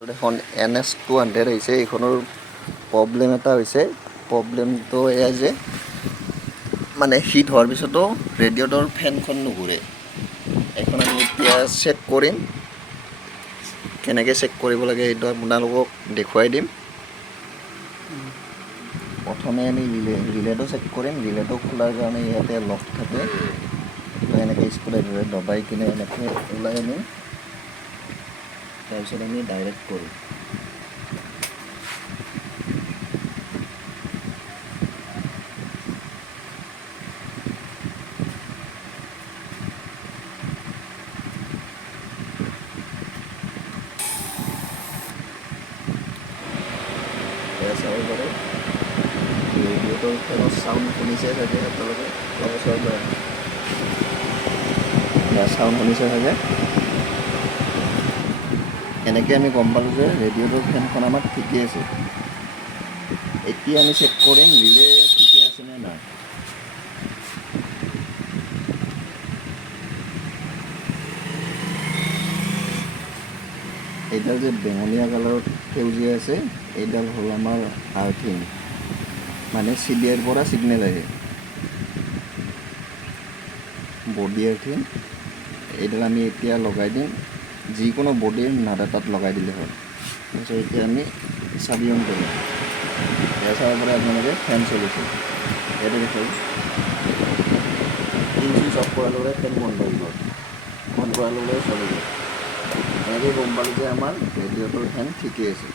এখন NS200 আহিছে। এইখনৰ প্ৰব্লেম এটা হৈছে। প্ৰব্লেমটো এয়া যে মানে হিট হোৱাৰ পিছতো ৰেডিঅ'টোৰ ফেনখন নুঘূৰে। এখন আমি এতিয়া চেক কৰিম, কেনেকৈ চেক কৰিব লাগে সেইটো আপোনালোকক দেখুৱাই দিম। প্ৰথমে আমি ৰিলেটো চেক কৰিম। ৰিলেটো খোলাৰ কাৰণে ইয়াতে লক থাকে, তো এনেকৈ স্ক্ৰুড্ৰাইভাৰে দবাই কিনে এনেকৈ ওলাই আনিম। তাৰপিছত আমি ডাইৰেক্ট কৰিম। চাব পাৰে ৰেডিঅ'টোৰ ফেনৰ চাউণ্ড শুনিছে চাগে আপোনালোকে, চাউণ্ড শুনিছে চাগে। এনেকৈ আমি গম পালোঁ যে ৰেডিঅ'টোৰ ফেনখন আমাৰ ঠিকেই আছে। এতিয়া আমি চেক কৰিম ৰিলে ঠিকে আছে নে নাই। এইডাল যে বেঙুনীয়া কালাৰত সেউজীয়া আছে, এইডাল হ'ল আমাৰ আৰ্থিং, মানে CDIৰ পৰা ছিগনেল আহে। বডি আৰ্থিং এইডাল আমি এতিয়া লগাই দিম। যিকোনো বডিৰ নাট এটাত লগাই দিলে হ'ল। তাৰপিছত এতিয়া আমি চাবি অন কৰিম। এয়া চাব পাৰে আপোনালোকে ফেন চলিছে। ইয়াতে দেখুৱাই চুইচ অফ কৰাৰ লগে ফেন বন্ধ হৈ গ'ল, অন কৰাৰ লগে চলিব। এনেকৈ গম পালোঁ যে আমাৰ ৰেডিঅ'টোৰ ফেন ঠিকেই আছে।